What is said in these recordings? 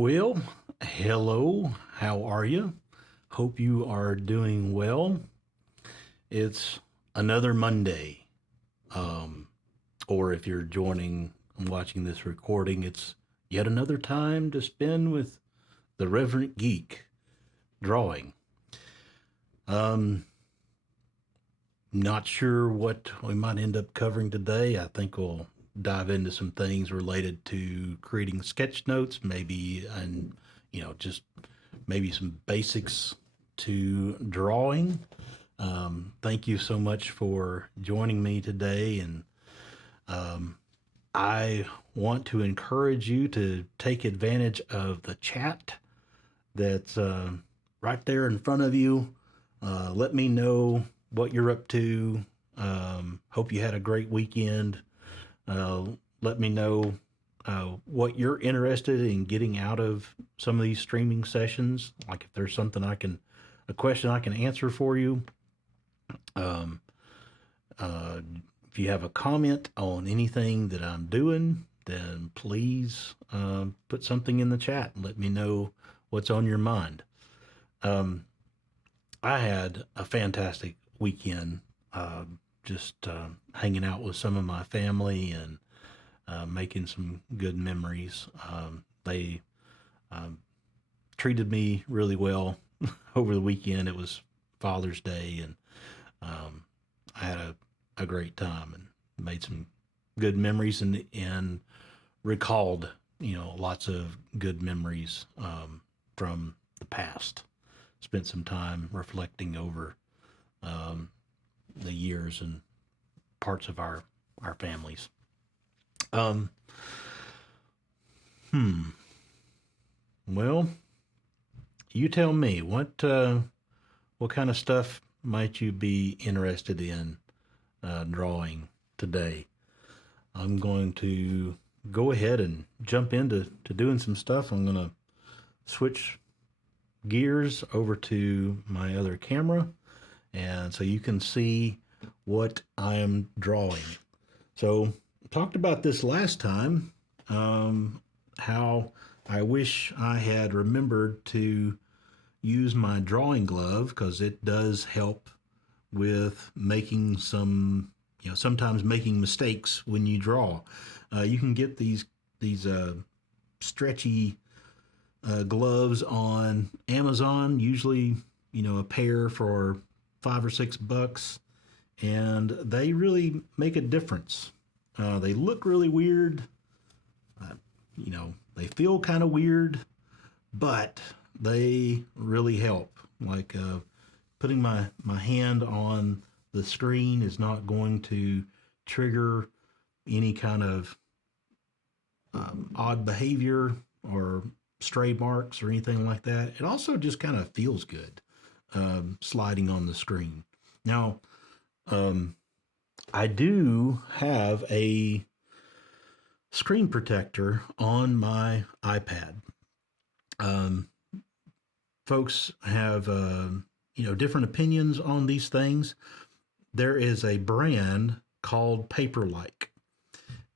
Well, hello. How are you? Hope you are doing well. It's another Monday. Um, or if you're joining and watching this recording, it's yet another time to spend with the Reverend Geek drawing. Um, Not sure what we might end up covering today. I think we'll dive into some things related to creating sketch notes, maybe, and just maybe some basics to drawing. Thank you so much for joining me today, and um, I want to encourage you to take advantage of the chat that's right there in front of you. Let me know what you're up to. Hope you had a great weekend. Uh, Let me know what you're interested in getting out of some of these streaming sessions. Like if there's something a question I can answer for you. Um, uh, if you have a comment on anything that I'm doing, then please put something in the chat and let me know what's on your mind. Um, I had a fantastic weekend, just hanging out with some of my family and making some good memories. They um, treated me really well over the weekend. It was Father's Day, and I had a great time and made some good memories and recalled, lots of good memories from the past. Spent some time reflecting over um, the years and parts of our families. Um, hmm. Well, you tell me what kind of stuff might you be interested in drawing today? I'm going to go ahead and jump into doing some stuff. I'm going to switch gears over to my other camera, and so you can see what I am drawing. So, talked about this last time, how I wish I had remembered to use my drawing glove because it does help with making sometimes making mistakes when you draw. You can get these stretchy gloves on Amazon, usually, a pair for $5 or $6, and they really make a difference. They look really weird, uh, they feel kind of weird, but they really help. Like putting my hand on the screen is not going to trigger any kind of odd behavior or stray marks or anything like that. It also just kind of feels good sliding on the screen. Now, um, I do have a screen protector on my iPad. Um, Folks have different opinions on these things. There is a brand called Paperlike,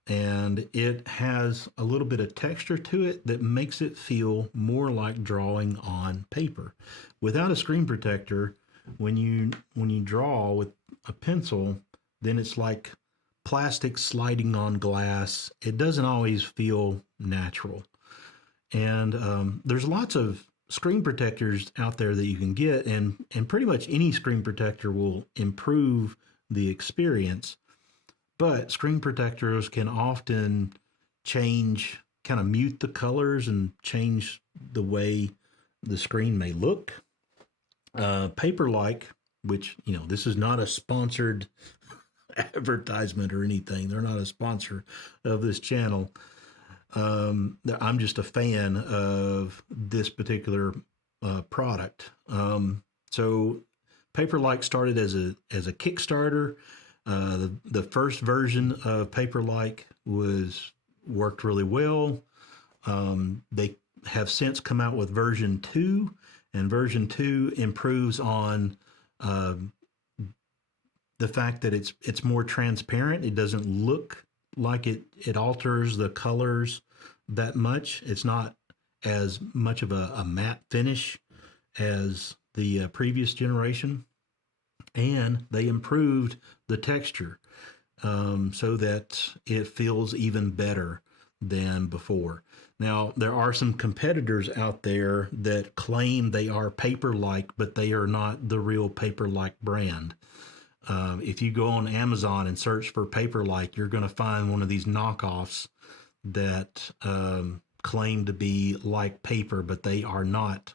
and it has a little bit of texture to it that makes it feel more like drawing on paper. Without a screen protector, when you draw with a pencil, then it's like plastic sliding on glass. It doesn't always feel natural. And there's lots of screen protectors out there that you can get, and pretty much any screen protector will improve the experience. But screen protectors can often change, kind of mute the colors and change the way the screen may look. Paperlike, which, this is not a sponsored advertisement or anything. They're not a sponsor of this channel. I'm just a fan of this particular product. So Paperlike started as a Kickstarter. The first version of Paperlike was worked really well. They have since come out with version 2, and version 2 improves on the fact that it's more transparent. It doesn't look like it alters the colors that much. It's not as much of a matte finish as the previous generation, and they improved the texture so that it feels even better than before. Now, there are some competitors out there that claim they are Paperlike, but they are not the real Paperlike brand. If you go on Amazon and search for Paperlike, you're going to find one of these knockoffs that claim to be like paper, but they are not.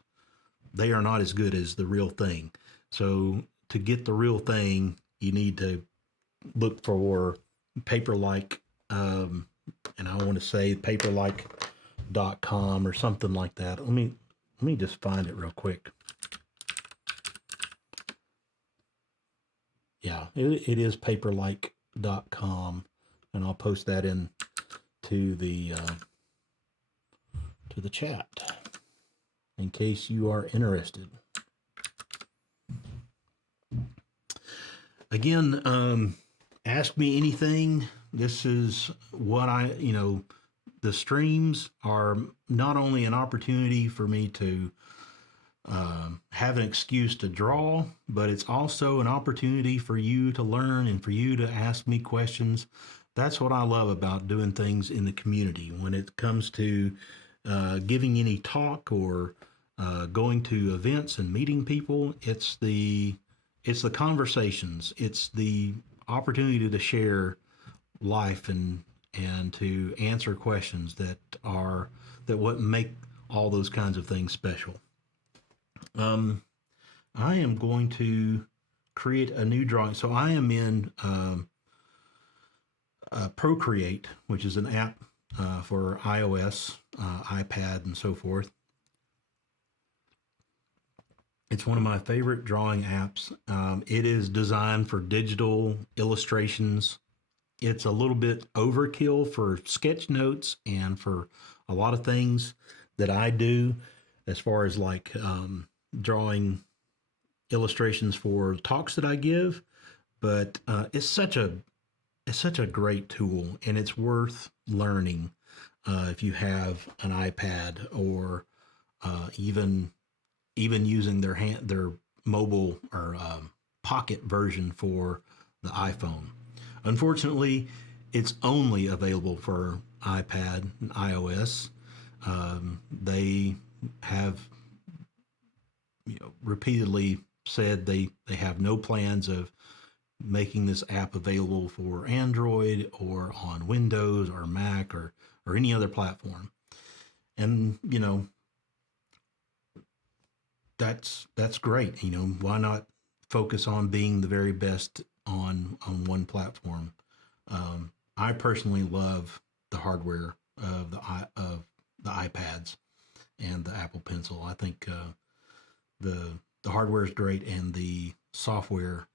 They are not as good as the real thing. So to get the real thing, you need to look for Paperlike, and I want to say paperlike.com or something like that. Let me just find it real quick. Yeah, it is paperlike.com, and I'll post that in to the chat in case you are interested. Again, ask me anything. This is what the streams are not only an opportunity for me to have an excuse to draw, but it's also an opportunity for you to learn and for you to ask me questions. That's what I love about doing things in the community. When it comes to giving any talk or going to events and meeting people, it's the conversations, it's the opportunity to share life and to answer questions that what make all those kinds of things special. I am going to create a new drawing. So I am in Procreate, which is an app for iOS, iPad, and so forth. It's one of my favorite drawing apps. It is designed for digital illustrations. It's a little bit overkill for sketch notes and for a lot of things that I do as far as like drawing illustrations for talks that I give. But it's such a great tool, and it's worth learning if you have an iPad or even using their mobile or pocket version for the iPhone. Unfortunately, it's only available for iPad and iOS. They have repeatedly said they have no plans of making this app available for Android or on Windows or Mac or any other platform. And that's great. Why not focus on being the very best on one platform? I personally love the hardware of the iPads and the Apple Pencil. I think the hardware is great, and the software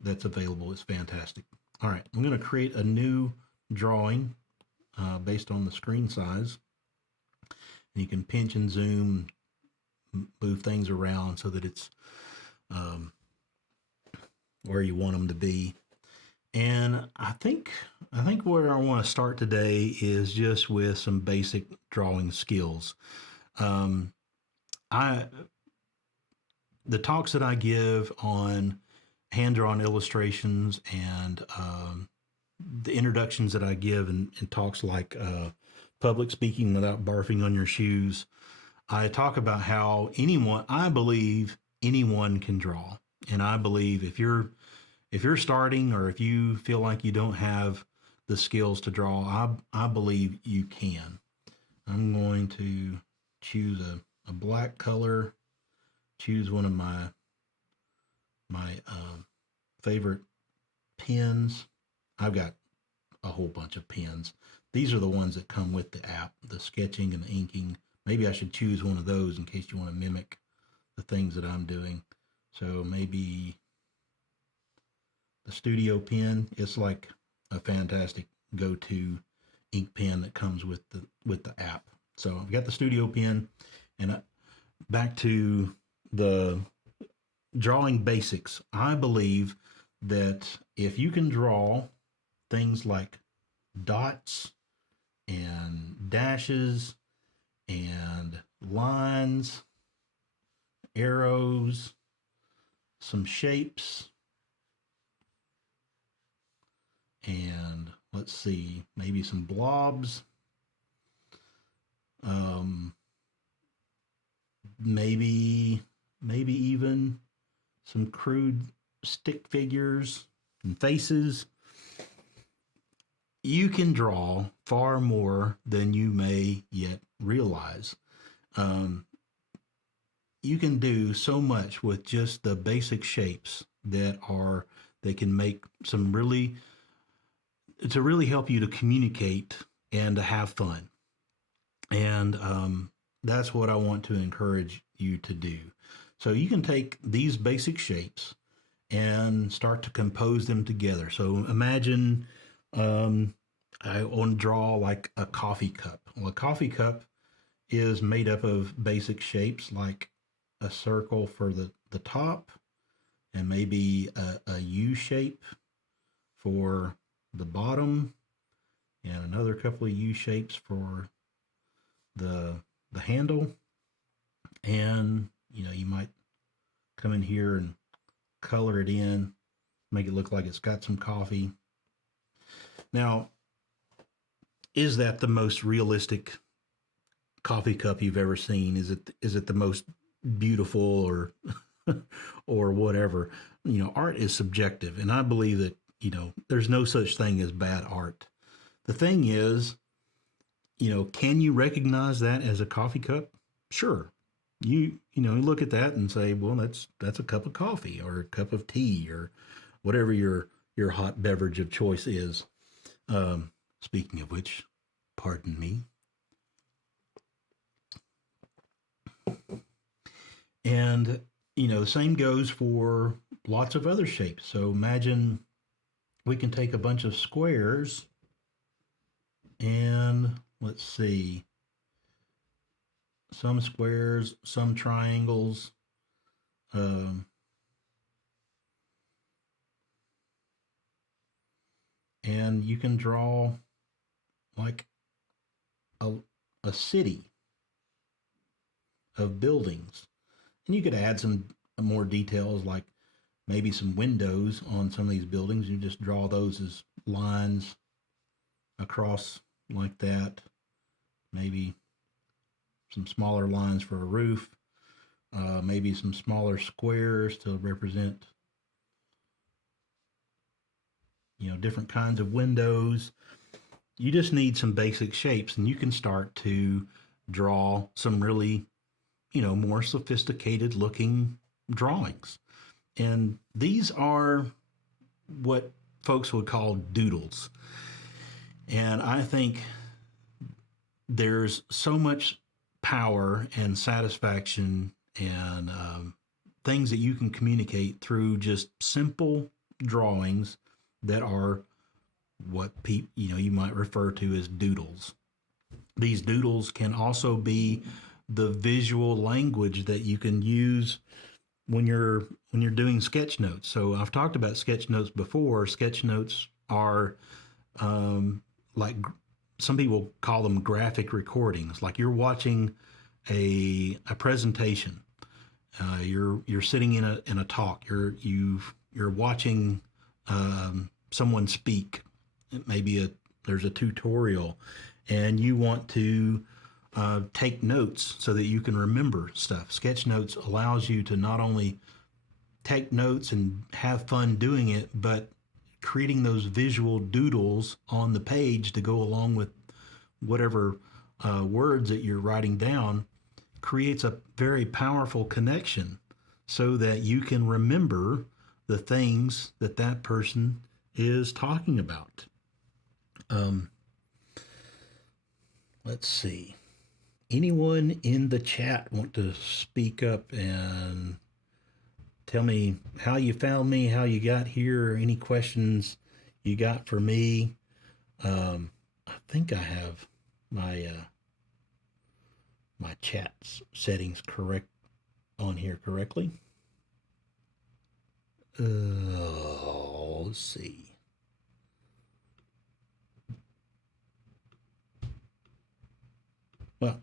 that's available is fantastic. All right, I'm going to create a new drawing based on the screen size. And you can pinch and zoom, move things around so that it's where you want them to be. And I think where I want to start today is just with some basic drawing skills. The talks that I give on hand-drawn illustrations and the introductions that I give in talks like public speaking without barfing on your shoes, I talk about how I believe anyone can draw. And I believe if you're starting, or if you feel like you don't have the skills to draw, I believe you can. I'm going to choose a black color, choose one of my favorite pens. I've got a whole bunch of pens. These are the ones that come with the app, the sketching and the inking. Maybe I should choose one of those in case you want to mimic the things that I'm doing. So maybe the Studio pen. It's like a fantastic go-to ink pen that comes with the app. So I've got the Studio pen, and back to the drawing basics. I believe that if you can draw things like dots and dashes and lines, arrows, some shapes, and let's see, maybe some blobs, um, maybe even some crude stick figures and faces. You can draw far more than you may yet realize. Um, you can do so much with just the basic shapes that can make some really to really help you to communicate and to have fun. And that's what I want to encourage you to do. So you can take these basic shapes and start to compose them together. So imagine I want to draw like a coffee cup. Well, a coffee cup is made up of basic shapes like a circle for the top and maybe a U shape for the bottom and another couple of U shapes for the the handle. And you might come in here and color it in, make it look like it's got some coffee. Now, is that the most realistic coffee cup you've ever seen? Is it the most beautiful or or whatever? Art is subjective, and I believe that there's no such thing as bad art. The thing is, can you recognize that as a coffee cup? Sure. You look at that and say, well, that's a cup of coffee or a cup of tea or whatever your hot beverage of choice is. Speaking of which, pardon me. And the same goes for lots of other shapes. So imagine we can take a bunch of squares and let's see, some squares, some triangles, um, and you can draw like a, a city of buildings. And you could add some more details like maybe some windows on some of these buildings. You just draw those as lines across like that. Maybe some smaller lines for a roof. Maybe some smaller squares to represent different kinds of windows. You just need some basic shapes and you can start to draw some really more sophisticated looking drawings. And these are what folks would call doodles. And I think there's so much power and satisfaction and things that you can communicate through just simple drawings that are what you might refer to as doodles. These doodles can also be the visual language that you can use when you're doing sketch notes. So I've talked about sketch notes before. Sketch notes are like some people call them graphic recordings. Like you're watching a presentation. You're sitting in a talk. You're watching someone speak. There's a tutorial, and you want to take notes so that you can remember stuff. Sketch notes allows you to not only take notes and have fun doing it, but creating those visual doodles on the page to go along with whatever words that you're writing down creates a very powerful connection so that you can remember the things that that person is talking about. Let's see. Anyone in the chat want to speak up and tell me how you found me, how you got here, or any questions you got for me? I think I have my my chat settings correct on here correctly. Let's see. Well,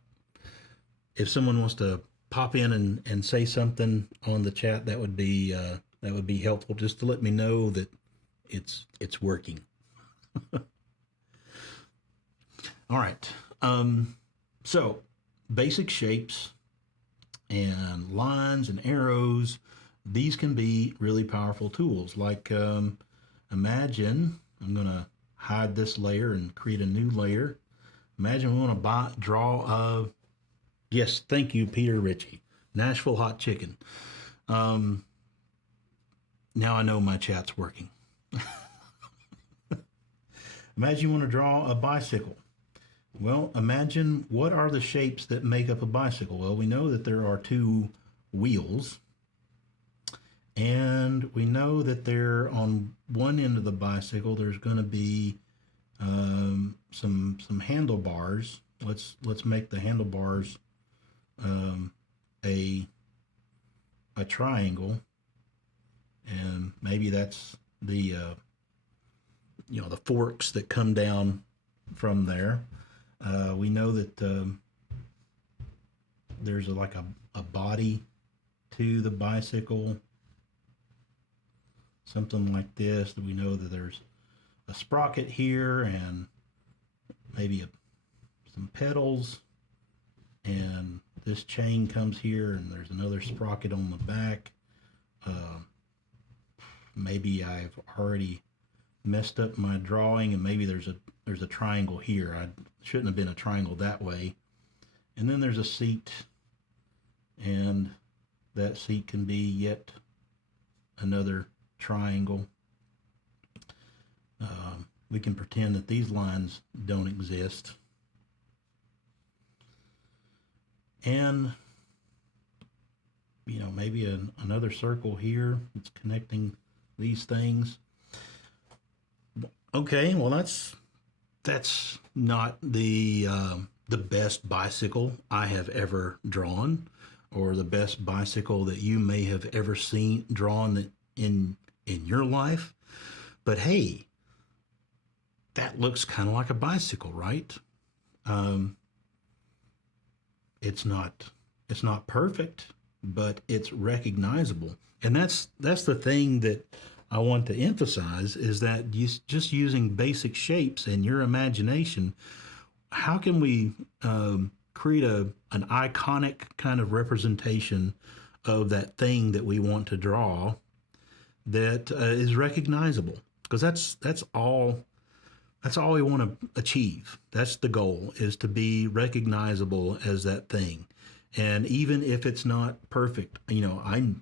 if someone wants to pop in and say something on the chat, that would be helpful, just to let me know that it's working. All right. So basic shapes and lines and arrows, these can be really powerful tools. Like imagine, I'm going to hide this layer and create a new layer. Imagine we want to draw a, yes, thank you, Peter Ritchie, Nashville hot chicken. Now I know my chat's working. Imagine you want to draw a bicycle. Well, imagine, what are the shapes that make up a bicycle? Well, we know that there are two wheels, and we know that there, on one end of the bicycle, there's going to be some handlebars. Let's make the handlebars a triangle, and maybe that's the the forks that come down from there. We know that there's like a body to the bicycle, something like this. That we know that there's a sprocket here, and maybe some pedals, and this chain comes here, and there's another sprocket on the back. Maybe I've already messed up my drawing, and maybe there's a triangle here. I shouldn't have been a triangle that way. And then there's a seat, and that seat can be yet another triangle. We can pretend that these lines don't exist. And maybe another circle here that's connecting these things. Okay, well that's not the best bicycle I have ever drawn, or the best bicycle that you may have ever seen drawn in your life. But hey, that looks kind of like a bicycle, right? It's not perfect, but it's recognizable, and that's the thing that I want to emphasize, is that just using basic shapes and your imagination, how can we create an iconic kind of representation of that thing that we want to draw that is recognizable? Because that's all we want to achieve. That's the goal, is to be recognizable as that thing. And even if it's not perfect, I'm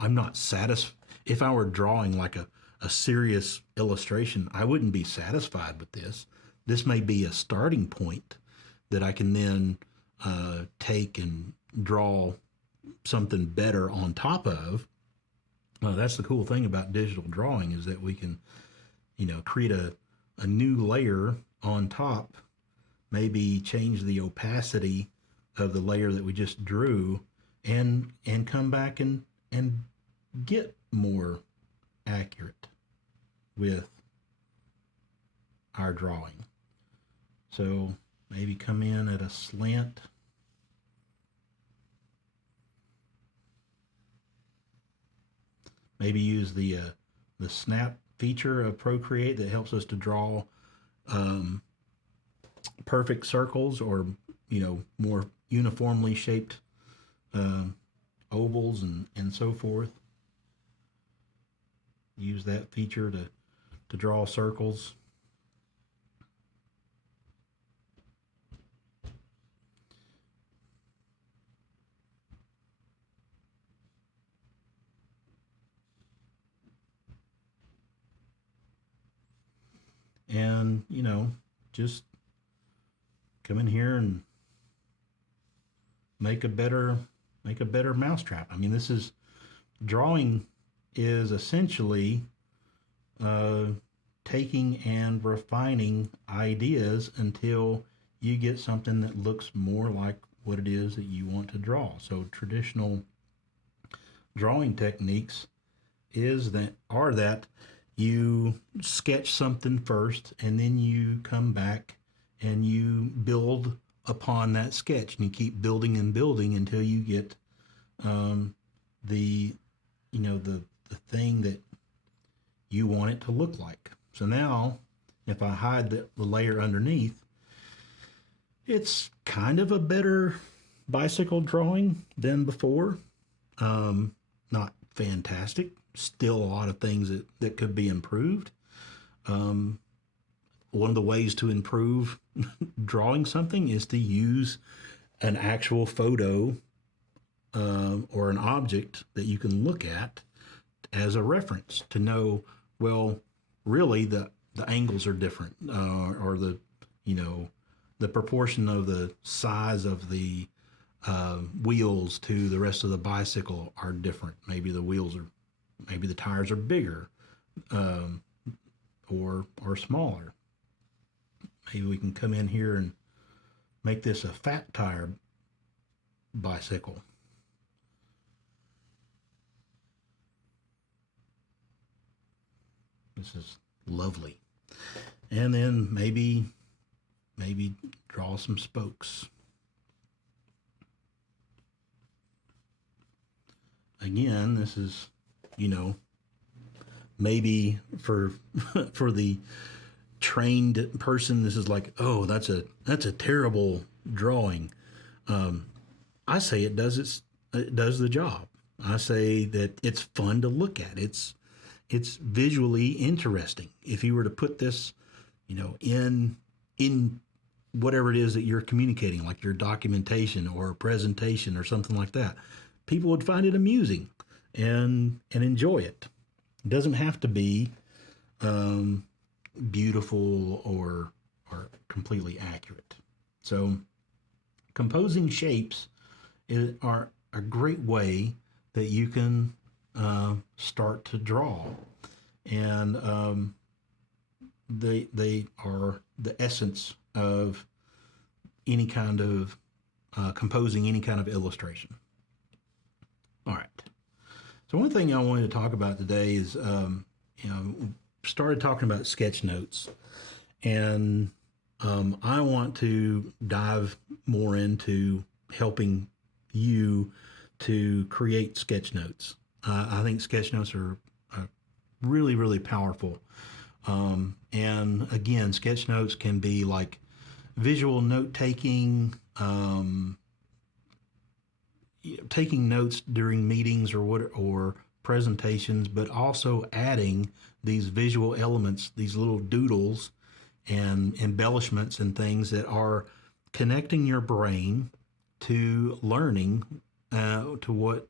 not satisfied. If I were drawing like a serious illustration, I wouldn't be satisfied with this. This may be a starting point that I can then take and draw something better on top of. That's the cool thing about digital drawing, is that we can, create a new layer on top, maybe change the opacity of the layer that we just drew, and come back and get more accurate with our drawing. So maybe come in at a slant. Maybe use the snap feature of Procreate that helps us to draw perfect circles, or more uniformly shaped ovals and so forth. Use that feature to draw circles. And just come in here and make a better mousetrap. I mean, drawing is essentially taking and refining ideas until you get something that looks more like what it is that you want to draw. So traditional drawing techniques are that you sketch something first, and then you come back and you build upon that sketch, and you keep building and building until you get um, the the thing that you want it to look like. So now, if I hide the layer underneath, it's kind of a better bicycle drawing than before. Not fantastic. Still a lot of things that could be improved. Um, One of the ways to improve drawing something is to use an actual photo or an object that you can look at as a reference to know, well, really the angles are different, or you know the proportion of the size of the wheels to the rest of the bicycle are different. Maybe the tires are bigger, um, or smaller. Maybe we can come in here and make this a fat tire bicycle. This is lovely. And then maybe draw some spokes. Again, this is, you know, maybe for for the trained person, this is like, oh, that's a terrible drawing. Um, I say it does the job. I say that it's fun to look at. It's visually interesting. If you were to put this, in whatever it is that you're communicating, like your documentation or presentation or something like that, people would find it amusing and enjoy it. It doesn't have to be um, beautiful or completely accurate. So composing shapes are a great way that you can start to draw, and they are the essence of any kind of composing any kind of illustration. All right. So one thing I wanted to talk about today is, started talking about sketch notes, and I want to dive more into helping you to create sketch notes. I think sketch notes are really, really powerful. And again, sketch notes can be like visual note taking, taking notes during meetings or presentations, but also adding these visual elements, these little doodles and embellishments and things that are connecting your brain to learning, to what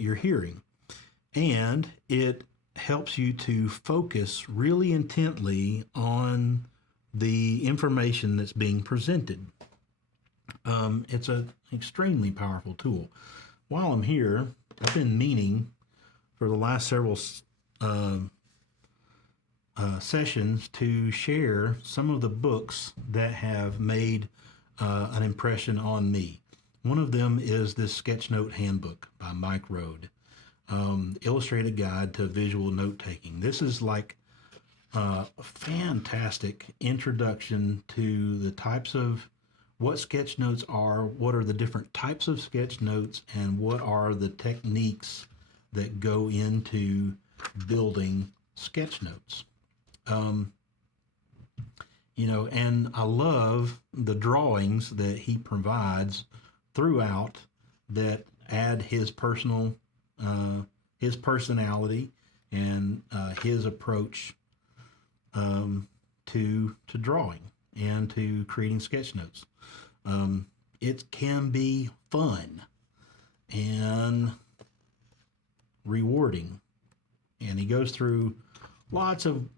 you're hearing, and it helps you to focus really intently on the information that's being presented. It's an extremely powerful tool. While I'm here, I've been meaning for the last several uh, sessions to share some of the books that have made an impression on me. One of them is this Sketchnote Handbook by Mike Road, Illustrated Guide to Visual Note Taking. This is like a fantastic introduction to the types of what sketch notes are, what are the different types of sketch notes, and what are the techniques that go into building sketch notes. Um, and I love the drawings that he provides throughout that add his personality and his approach to drawing and to creating sketch notes. It can be fun and rewarding, and he goes through lots of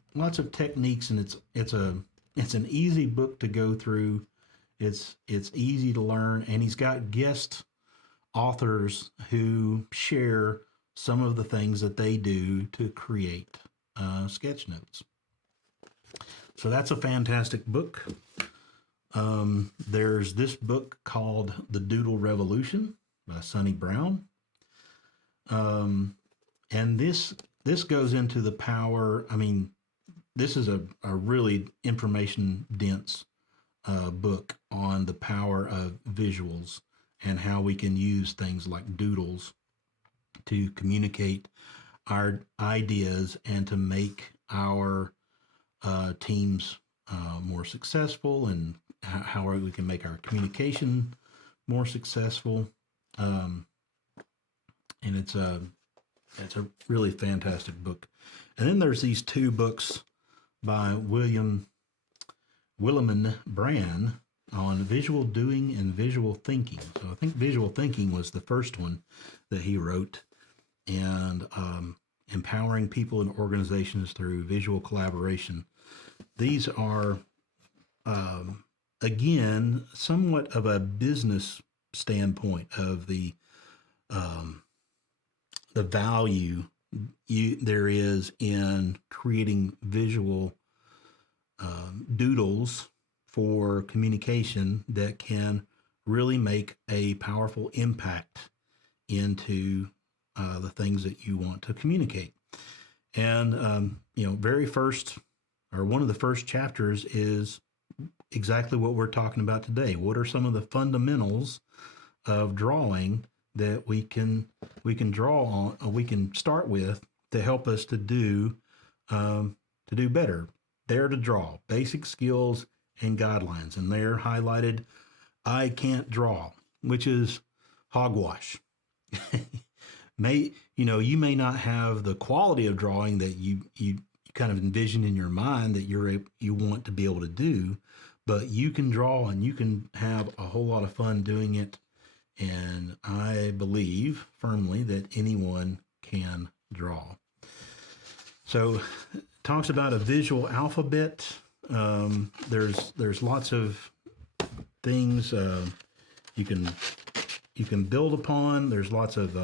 techniques, and it's an easy book to go through. It's easy to learn, and he's got guest authors who share some of the things that they do to create sketch notes. So that's a fantastic book. There's this book called The Doodle Revolution by Sonny Brown. And this goes into the power. I mean, this is a really information dense book on the power of visuals and how we can use things like doodles to communicate our ideas and to make our teams more successful, and how we can make our communication more successful. Um, and it's a really fantastic book. And then there's these two books by Williman Brand on visual doing and visual thinking. So I think visual thinking was the first one that he wrote, and empowering people and organizations through visual collaboration. These are, again, somewhat of a business standpoint of um, the value there is in creating visual doodles for communication that can really make a powerful impact into the things that you want to communicate. And very first, or one of the first chapters is exactly what we're talking about today. What are some of the fundamentals of drawing that we can draw on, or we can start with, to help us to do better? Dare to draw, basic skills and guidelines, and they're highlighted. I can't draw, which is hogwash. You may not have the quality of drawing that you kind of envision in your mind that you want to be able to do, but you can draw and you can have a whole lot of fun doing it. And I believe firmly that anyone can draw. So it talks about a visual alphabet. There's lots of things you can build upon. There's lots of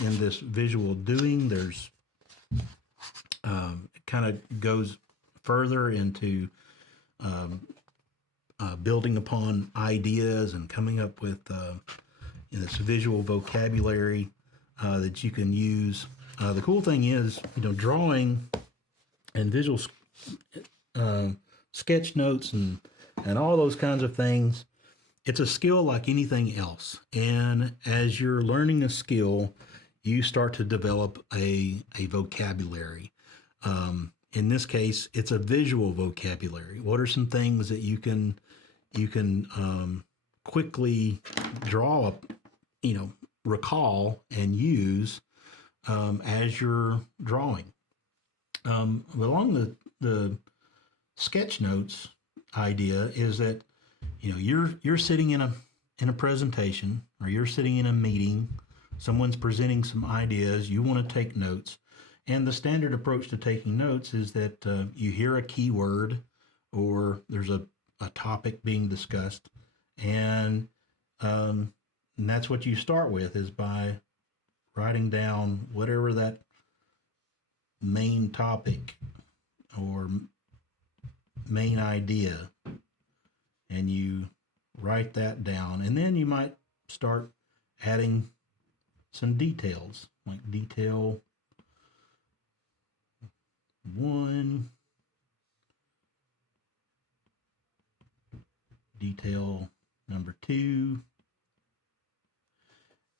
in this visual doing. There's it kind of goes further into building upon ideas and coming up with this visual vocabulary that you can use. The cool thing is, drawing and visual sketch notes and all those kinds of things. It's a skill like anything else. And as you're learning a skill, you start to develop a vocabulary. In this case, it's a visual vocabulary. What are some things that you can quickly draw up, recall and use as you're drawing? Along the sketch notes idea is that you're sitting in a presentation, or you're sitting in a meeting, someone's presenting some ideas, you want to take notes. And the standard approach to taking notes is that you hear a keyword, or there's a topic being discussed, and that's what you start with, is by writing down whatever that main topic or main idea, and you write that down. And then you might start adding some details, like detail 1, detail number 2.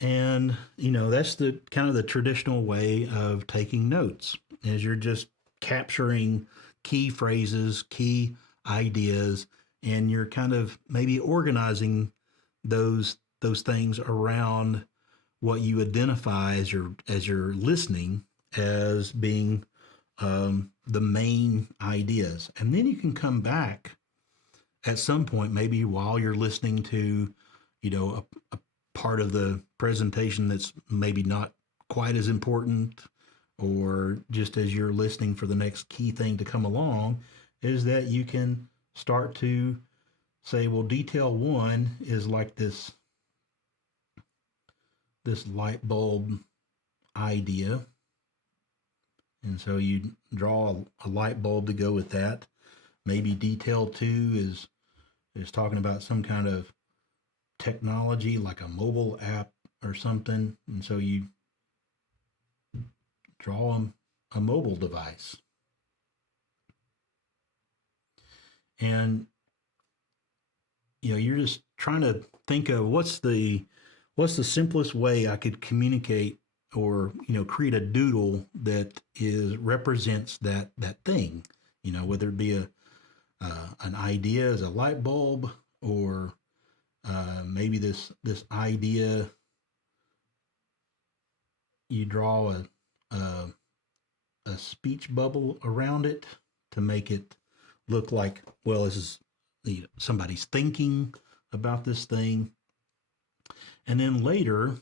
And that's the kind of the traditional way of taking notes, is you're just capturing key phrases, key ideas, and you're kind of maybe organizing those things around what you identify as you're listening as being the main ideas. And then you can come back at some point, maybe while you're listening to a part of the presentation that's maybe not quite as important, or just as you're listening for the next key thing to come along, is that you can start to say, well, detail 1 is like this light bulb idea. And so you draw a light bulb to go with that. Maybe detail 2 is talking about some kind of technology, like a mobile app or something. And so you draw a mobile device. And you're just trying to think of what's the simplest way I could communicate or create a doodle that is represents that thing, whether it be a an idea as a light bulb, or maybe this idea you draw a a speech bubble around it to make it look like, well, this is somebody's thinking about this thing. And then later,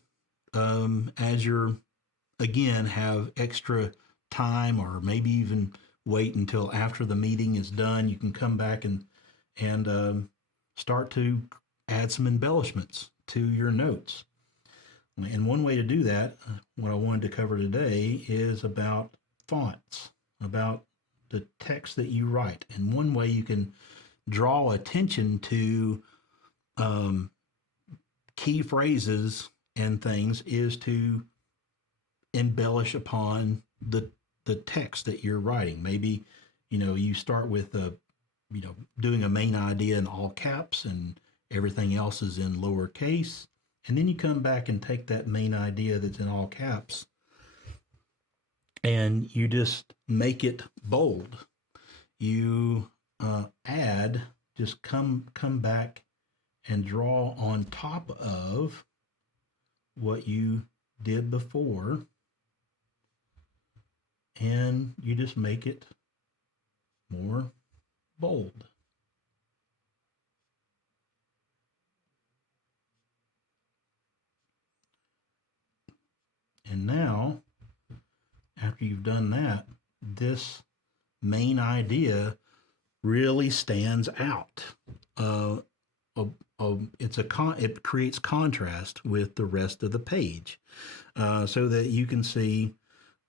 as you're again have extra time, or maybe even wait until after the meeting is done, you can come back and start to add some embellishments to your notes. And one way to do that, what I wanted to cover today, is about fonts, about the text that you write. And one way you can draw attention to um, key phrases and things is to embellish upon the text that you're writing. Maybe you start with doing a main idea in all caps and everything else is in lowercase, and then you come back and take that main idea that's in all caps and you just make it bold. You add, just come back and draw on top of what you did before, and you just make it more bold. And now, after you've done that, this main idea really stands out. Uh, it creates contrast with the rest of the page, so that you can see,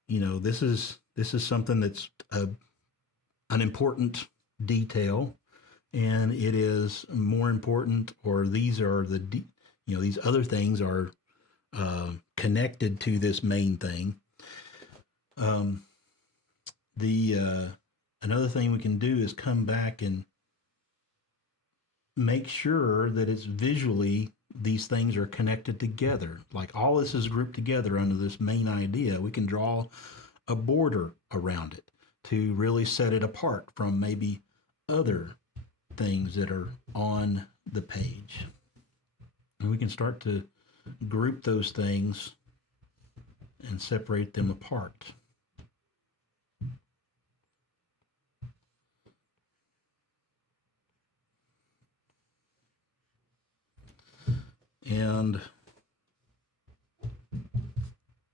this is something that's an important detail, and it is more important, or these are these other things are connected to this main thing. The Another thing we can do is come back and make sure that it's visually, these things are connected together. Like all this is grouped together under this main idea. We can draw a border around it to really set it apart from maybe other things that are on the page. And we can start to group those things and separate them apart. And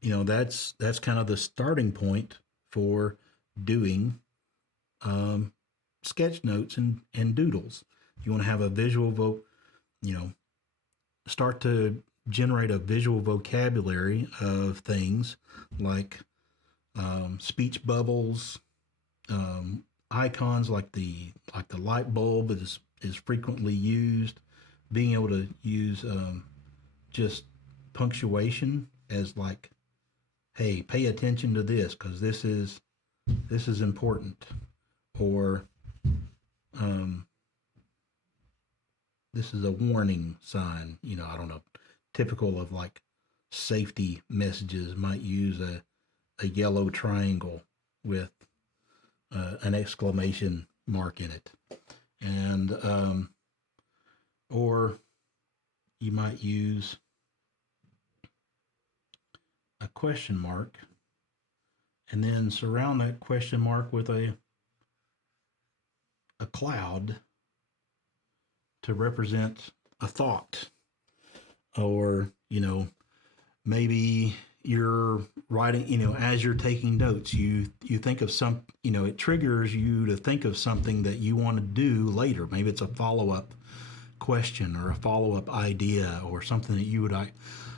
that's kind of the starting point for doing sketch notes and doodles. You want to have a visual start to generate a visual vocabulary of things like speech bubbles, icons like the light bulb is frequently used. Being able to use just punctuation as like, hey, pay attention to this because this is important, or this is a warning sign. I don't know. Typical of like safety messages might use a yellow triangle with an exclamation mark in it, and or you might use a question mark and then surround that question mark with a cloud to represent a thought. Or maybe you're writing, as you're taking notes, you think of some, it triggers you to think of something that you want to do later. Maybe it's a follow-up question or a follow-up idea, or something that you would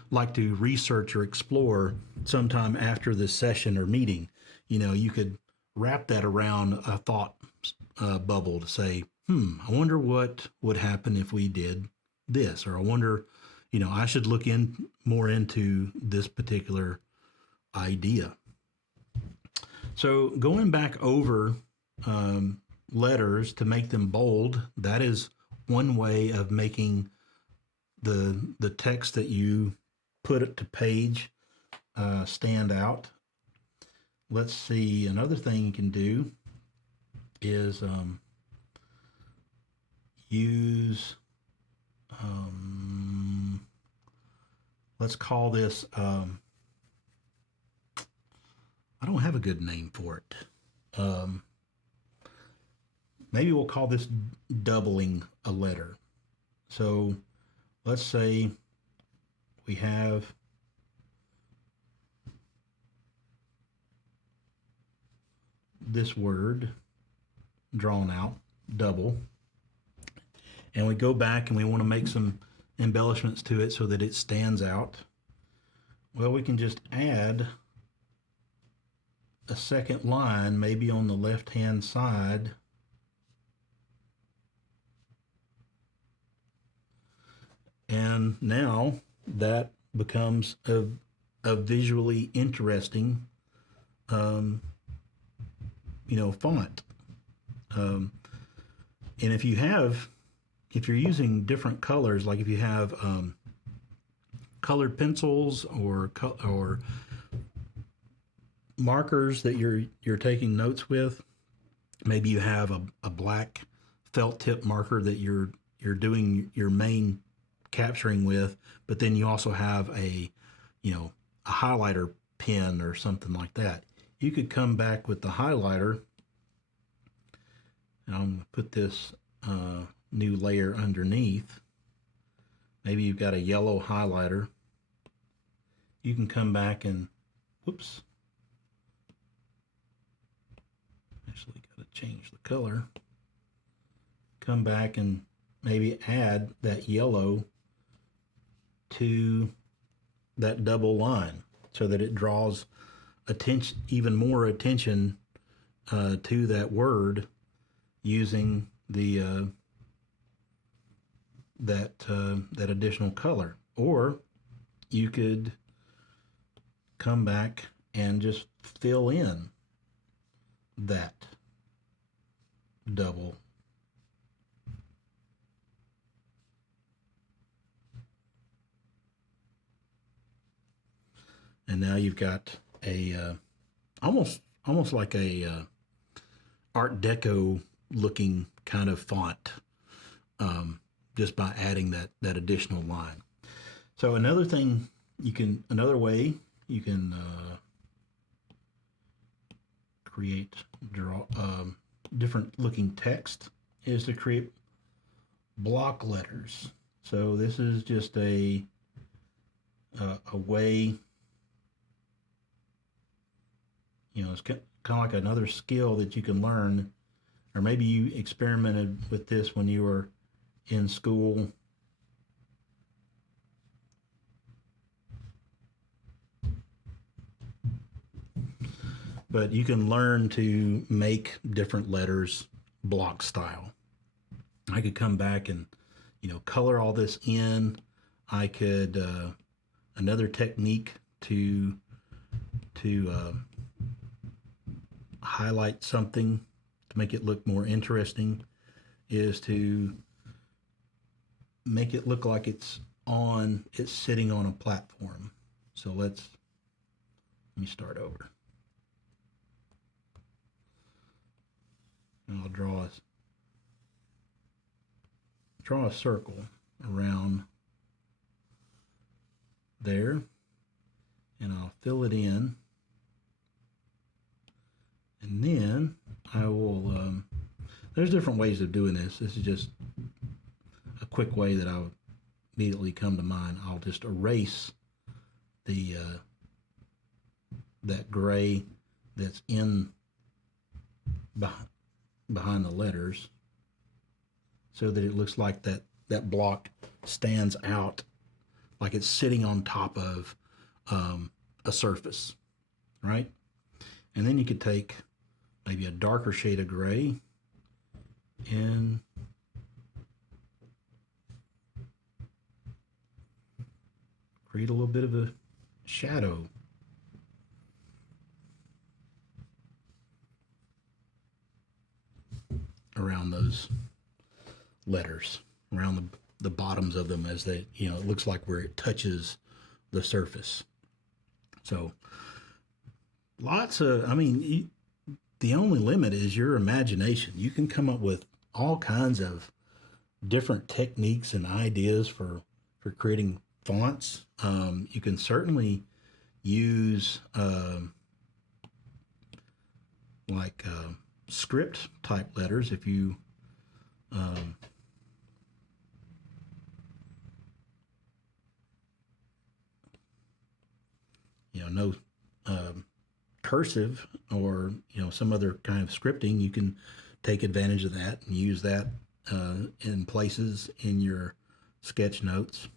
like to research or explore sometime after this session or meeting. You could wrap that around a thought bubble to say, I wonder what would happen if we did this, or I wonder, I should look more into this particular idea. So going back over letters to make them bold, that is one way of making the text that you put it to page stand out. Let's see, another thing you can do is use, let's call this, I don't have a good name for it. Maybe we'll call this doubling a letter. So let's say we have this word drawn out, double, and we go back and we want to make some embellishments to it so that it stands out. Well, we can just add a second line, maybe on the left hand side, and now that becomes a visually interesting font. And if you're using different colors, like if you have colored pencils or markers that you're taking notes with, maybe you have a black felt tip marker that you're doing your main capturing with, but then you also have a highlighter pen or something like that. You could come back with the highlighter, and I'm going to put this new layer underneath. Maybe you've got a yellow highlighter. You can come back and, whoops, actually got to change the color. Come back and maybe add that yellow to that double line so that it draws attention, even more attention to that word, using the that additional color. Or you could come back and just fill in that double. And now you've got a almost like a Art Deco looking kind of font, just by adding that additional line. So another way you can create different looking text is to create block letters. So this is just a way. It's kind of like another skill that you can learn, or maybe you experimented with this when you were in school. But you can learn to make different letters block style. I could come back and, color all this in. I could, another technique to highlight something to make it look more interesting is to make it look like it's sitting on a platform. So let me start over. And I'll draw a circle around there, and I'll fill it in. And then I will, there's different ways of doing this. This is just a quick way that I would immediately come to mind. I'll just erase that gray that's behind the letters, so that it looks like that block stands out, like it's sitting on top of a surface, right? And then you could take maybe a darker shade of gray and create a little bit of a shadow. Around those letters. around the bottoms of them as they, it looks like where it touches the surface. So lots of, the only limit is your imagination. You can come up with all kinds of different techniques and ideas for creating fonts. You can certainly use like script type letters if you um, know cursive or some other kind of scripting. You can take advantage of that and use that in places in your sketch notes.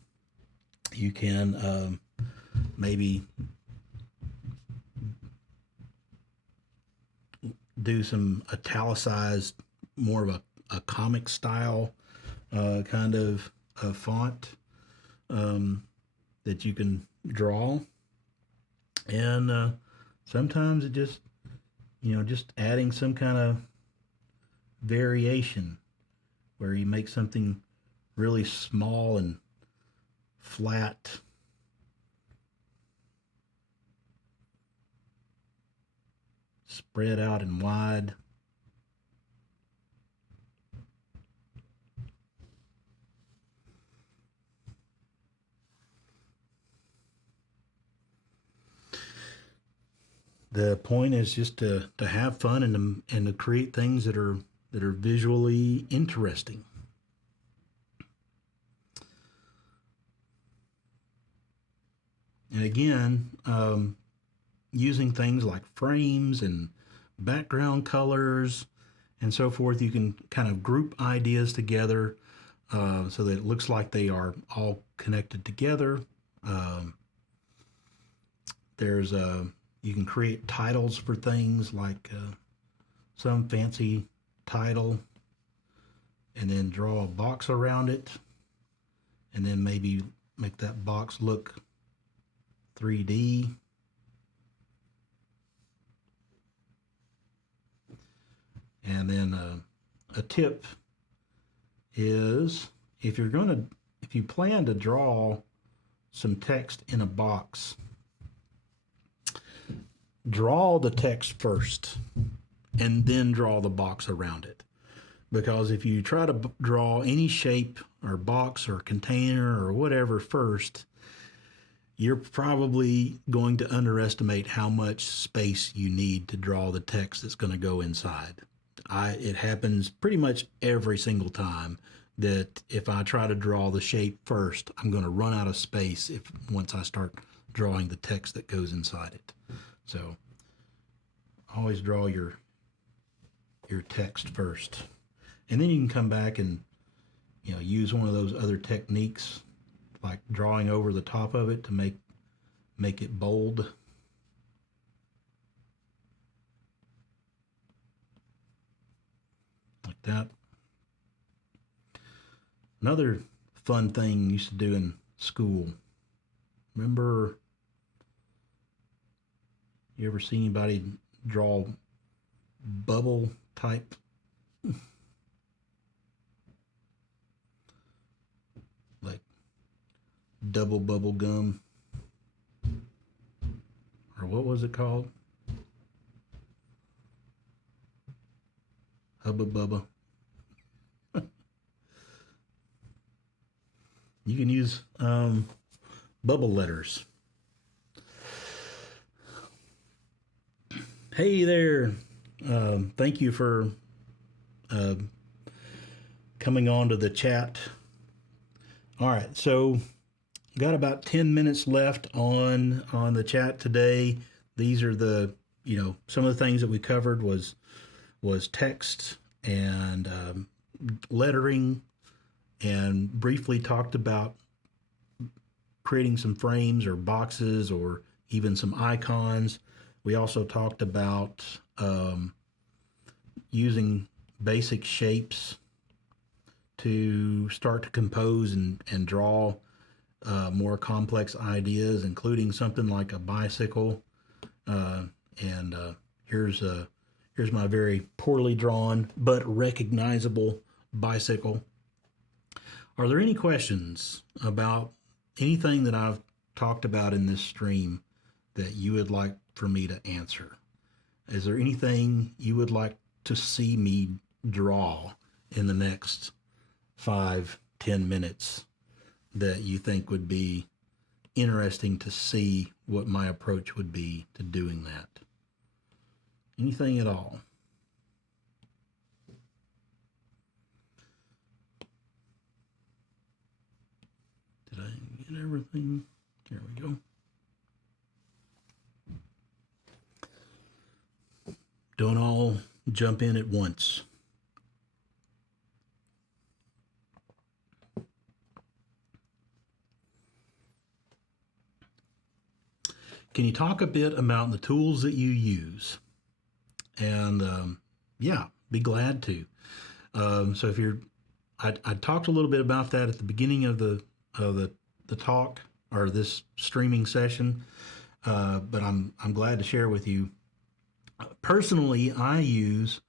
You can maybe do some italicized, more of a comic style kind of font that you can draw. And sometimes it just, just adding some kind of variation where you make something really small and flat, spread out and wide. The point is just to have fun and to create things that are visually interesting. And again, using things like frames and background colors and so forth, you can kind of group ideas together so that it looks like they are all connected together. There's you can create titles for things like some fancy title and then draw a box around it and then maybe make that box look 3D. And then a tip is if you plan to draw some text in a box, draw the text first and then draw the box around it. Because if you try to draw any shape or box or container or whatever first, you're probably going to underestimate how much space you need to draw the text that's going to go inside. It happens pretty much every single time that if I try to draw the shape first, I'm going to run out of space once I start drawing the text that goes inside it. So always draw your text first. And then you can come back and use one of those other techniques like drawing over the top of it to make it bold. Like that. Another fun thing you used to do in school. Remember, you ever see anybody draw bubble type like double bubble gum, or what was it called? Hubba Bubba. You can use bubble letters. Hey there. Thank you for coming on to the chat. All right, so got about 10 minutes left on the chat today. These are the, some of the things that we covered was text and lettering, and briefly talked about creating some frames or boxes or even some icons. We also talked about using basic shapes to start to compose and draw more complex ideas, including something like a bicycle. And here's my very poorly drawn but recognizable bicycle. Are there any questions about anything that I've talked about in this stream that you would like for me to answer? Is there anything you would like to see me draw in the next 5-10 minutes that you think would be interesting to see what my approach would be to doing that? Anything at all? Did I get everything? Here we go. Don't all jump in at once. Can you talk a bit about the tools that you use? And yeah, be glad to. So if you're, I talked a little bit about that at the beginning of the talk or this streaming session, but I'm glad to share with you. Personally, I use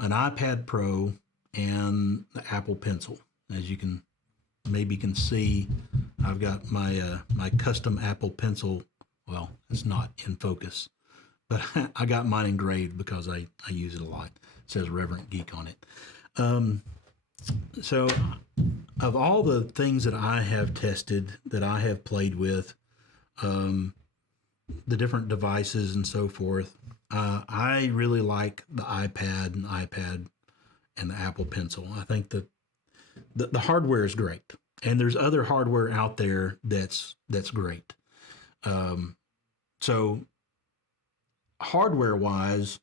an iPad Pro and the Apple Pencil. As you can maybe can see, I've got my my custom Apple Pencil. Well, it's not in focus, but I got mine engraved because I use it a lot. It says Reverend Geek on it. So, of all the things that I have tested, that I have played with, the different devices and so forth, I really like the iPad and the Apple Pencil. I think that the hardware is great, and there's other hardware out there that's great. So hardware wise,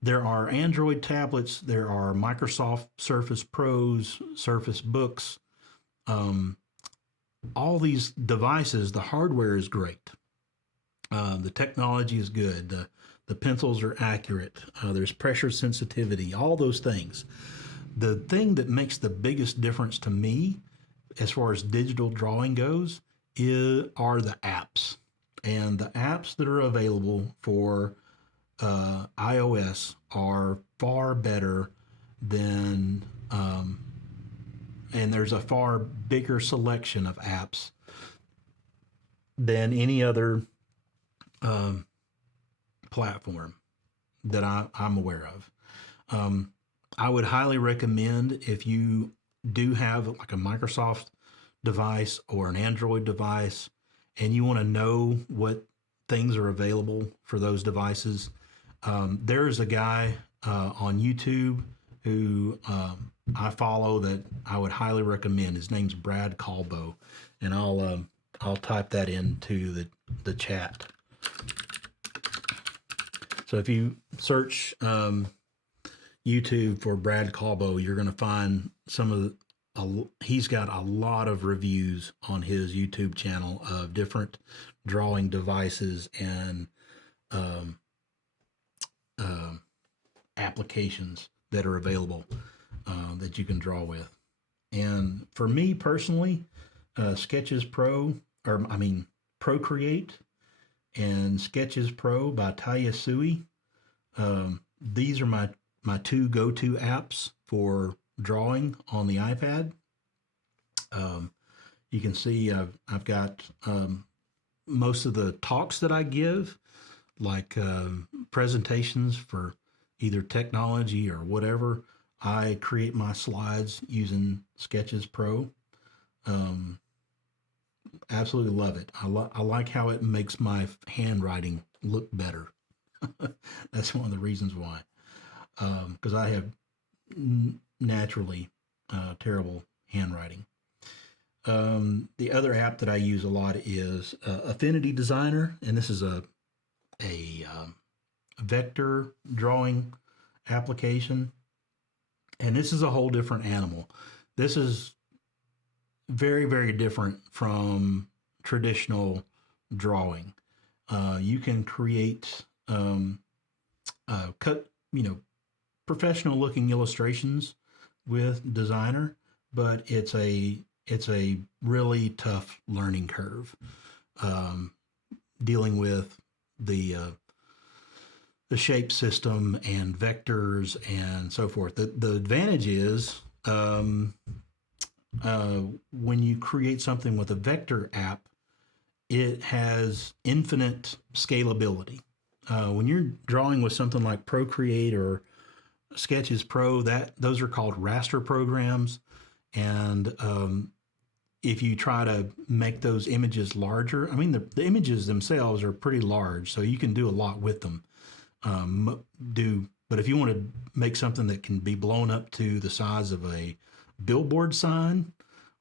there are Android tablets, there are Microsoft Surface Pros, Surface Books. All these devices, the hardware is great. The technology is good. The pencils are accurate. There's pressure sensitivity, all those things. The thing that makes the biggest difference to me as far as digital drawing goes are the apps. And the apps that are available for iOS are far better than, and there's a far bigger selection of apps than any other platform that I'm aware of. I would highly recommend, if you do have like a Microsoft device or an Android device and you want to know what things are available for those devices, there is a guy on YouTube who I follow that I would highly recommend. His name's Brad Calbo, and I'll type that into the chat. So if you search YouTube for Brad Calbo, you're going to find some of he's got a lot of reviews on his YouTube channel of different drawing devices and applications that are available that you can draw with. And for me personally, Sketches Pro, or I mean Procreate and Sketches Pro by Taya Sui. These are my two go-to apps for drawing on the iPad. You can see I've got most of the talks that I give, like presentations for either technology or whatever. I create my slides using Sketches Pro. Absolutely love it. I like how it makes my handwriting look better. That's one of the reasons why. Because I have naturally terrible handwriting. The other app that I use a lot is Affinity Designer, and this is a vector drawing application. And this is a whole different animal. This is very, very different from traditional drawing. You can create professional looking illustrations with Designer, but it's a really tough learning curve, dealing with the shape system and vectors and so forth. The advantage is when you create something with a vector app, it has infinite scalability. When you're drawing with something like Procreate or Sketches Pro, that those are called raster programs, and if you try to make those images larger, I mean the images themselves are pretty large, so you can do a lot with them. But if you want to make something that can be blown up to the size of a billboard sign,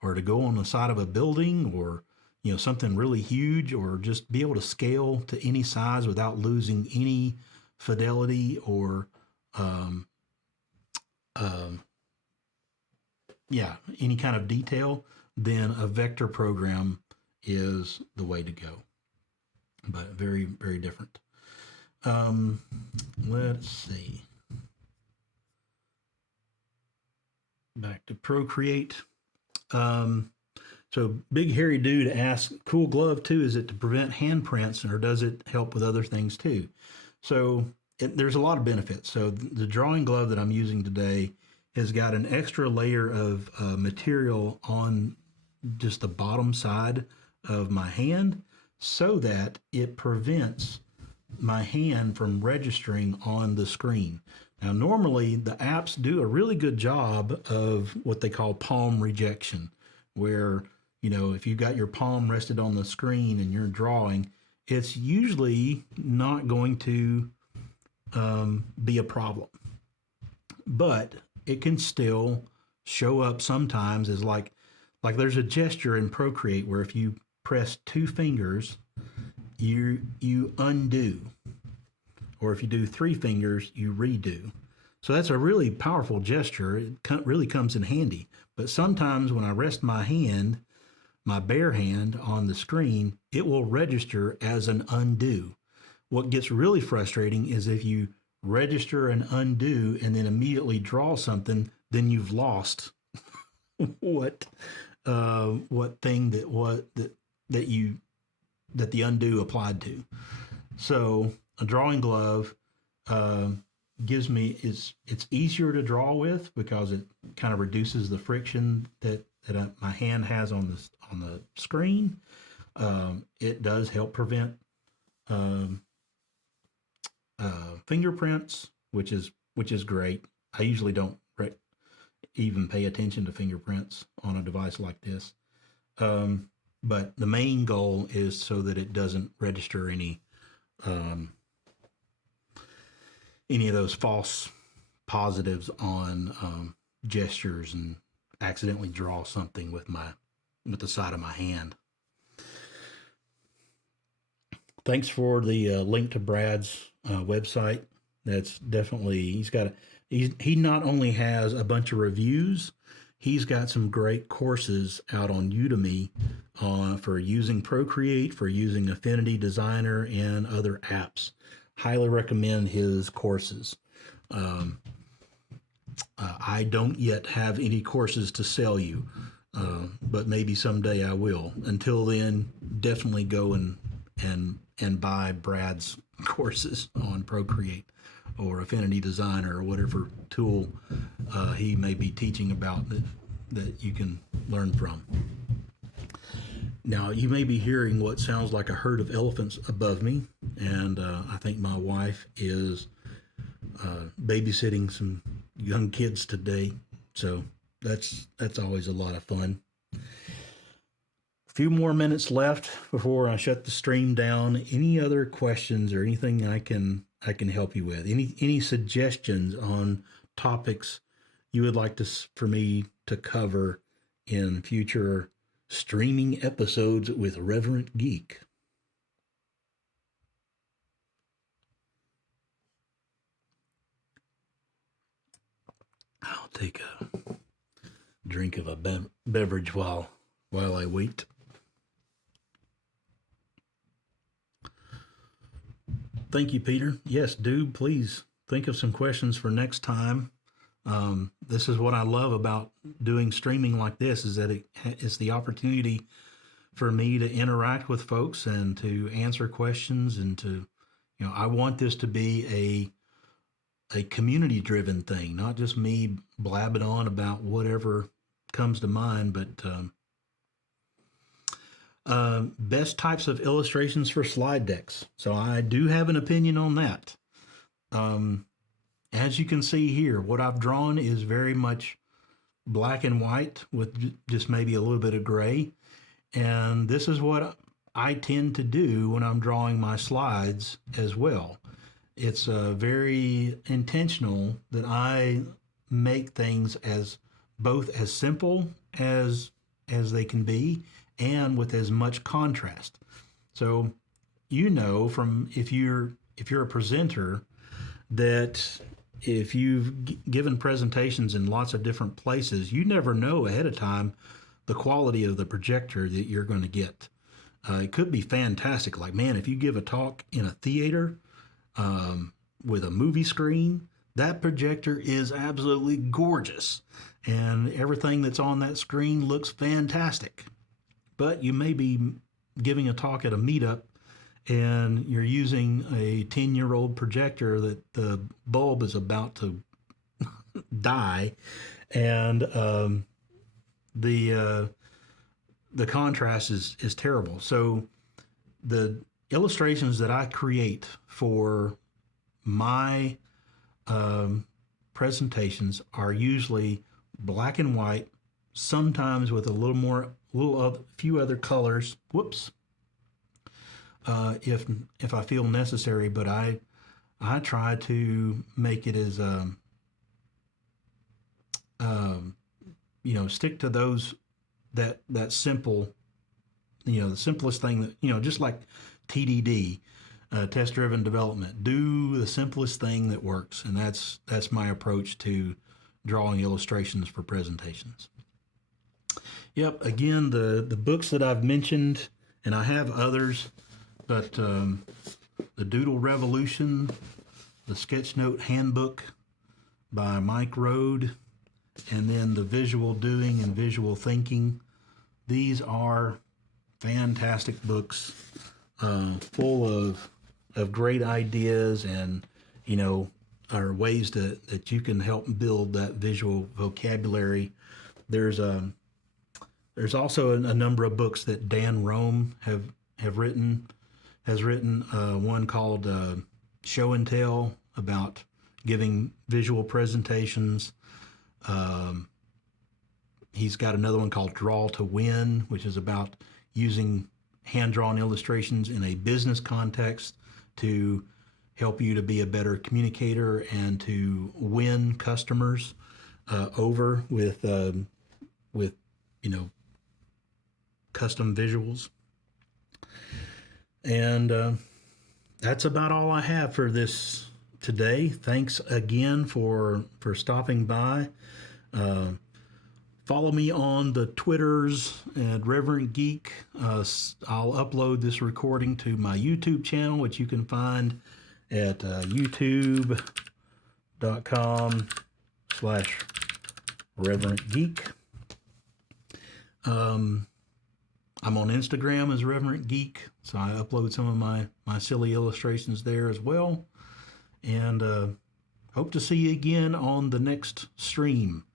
or to go on the side of a building, or something really huge, or just be able to scale to any size without losing any fidelity or um, um, yeah, any kind of detail, then a vector program is the way to go. But very, very different. Um, let's see. Back to Procreate. So Big Hairy Dude asks, cool glove too, is it to prevent handprints or does it help with other things too? So there's a lot of benefits. So the drawing glove that I'm using today has got an extra layer of material on just the bottom side of my hand so that it prevents my hand from registering on the screen. Now, normally the apps do a really good job of what they call palm rejection, where, if you've got your palm rested on the screen and you're drawing, it's usually not going to be a problem. But it can still show up sometimes as like there's a gesture in Procreate where if you press two fingers, you undo, or if you do three fingers, you redo. So that's a really powerful gesture. It really comes in handy. But sometimes when I rest my hand, my bare hand on the screen, it will register as an undo. What gets really frustrating is if you register an undo and then immediately draw something, then you've lost what thing that the undo applied to. So a drawing glove uh, gives me it's easier to draw with because it kind of reduces the friction that my hand has on the screen. It does help prevent um, fingerprints, which is great. I usually don't even pay attention to fingerprints on a device like this. But the main goal is so that it doesn't register um, any of those false positives on gestures and accidentally draw something with the side of my hand. Thanks for the link to Brad's website. That's definitely he not only has a bunch of reviews, he's got some great courses out on Udemy for using Procreate, for using Affinity Designer, and other apps. Highly recommend his courses. I don't yet have any courses to sell you, but maybe someday I will. Until then, definitely go and buy Brad's courses on Procreate or Affinity Designer or whatever tool he may be teaching about that you can learn from. Now, you may be hearing what sounds like a herd of elephants above me, and I think my wife is babysitting some young kids today, so that's always a lot of fun. A few more minutes left before I shut the stream down. Any other questions or anything I can help you with? Any suggestions on topics you would like for me to cover in future streaming episodes with Reverent Geek? I'll take a drink of a beverage while I wait. Thank you, Peter. Yes, do please think of some questions for next time. This is what I love about doing streaming like this, is that it's the opportunity for me to interact with folks and to answer questions, and to, I want this to be a community driven thing, not just me blabbing on about whatever comes to mind, but best types of illustrations for slide decks. So I do have an opinion on that. Um, as you can see here, what I've drawn is very much black and white with just maybe a little bit of gray. And this is what I tend to do when I'm drawing my slides as well. It's very intentional that I make things as both as simple as they can be and with as much contrast. So you know from if you're a presenter that if you've given presentations in lots of different places, you never know ahead of time the quality of the projector that you're going to get. It could be fantastic. Like, man, if you give a talk in a theater with a movie screen, that projector is absolutely gorgeous. And everything that's on that screen looks fantastic. But you may be giving a talk at a meetup and you're using a 10-year-old projector that the bulb is about to die, and the contrast is terrible. So the illustrations that I create for my presentations are usually black and white, sometimes with a few other colors. Whoops. If I feel necessary, but I try to make it as stick to those that simple, the simplest thing that just like TDD, test driven development. Do the simplest thing that works, and that's my approach to drawing illustrations for presentations. Yep. Again, the books that I've mentioned, and I have others. But the Doodle Revolution, the Sketchnote Handbook by Mike Road, and then the Visual Doing and Visual Thinking. These are fantastic books, full of great ideas, and are ways that you can help build that visual vocabulary. There's also a number of books that Dan Rome has written one called Show and Tell, about giving visual presentations. He's got another one called Draw to Win, which is about using hand-drawn illustrations in a business context to help you to be a better communicator and to win customers over with custom visuals. And that's about all I have for this today. Thanks again for stopping by. Follow me on the Twitters at Reverend Geek. I'll upload this recording to my YouTube channel, which you can find at youtube.com/Reverend Geek. I'm on Instagram as Reverend Geek, so I upload some of my silly illustrations there as well. And hope to see you again on the next stream.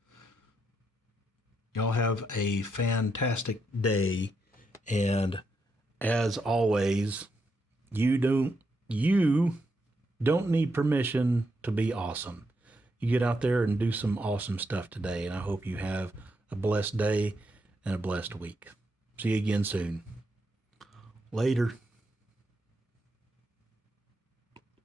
Y'all have a fantastic day, and as always, you don't need permission to be awesome. You get out there and do some awesome stuff today, and I hope you have a blessed day and a blessed week. See you again soon. Later.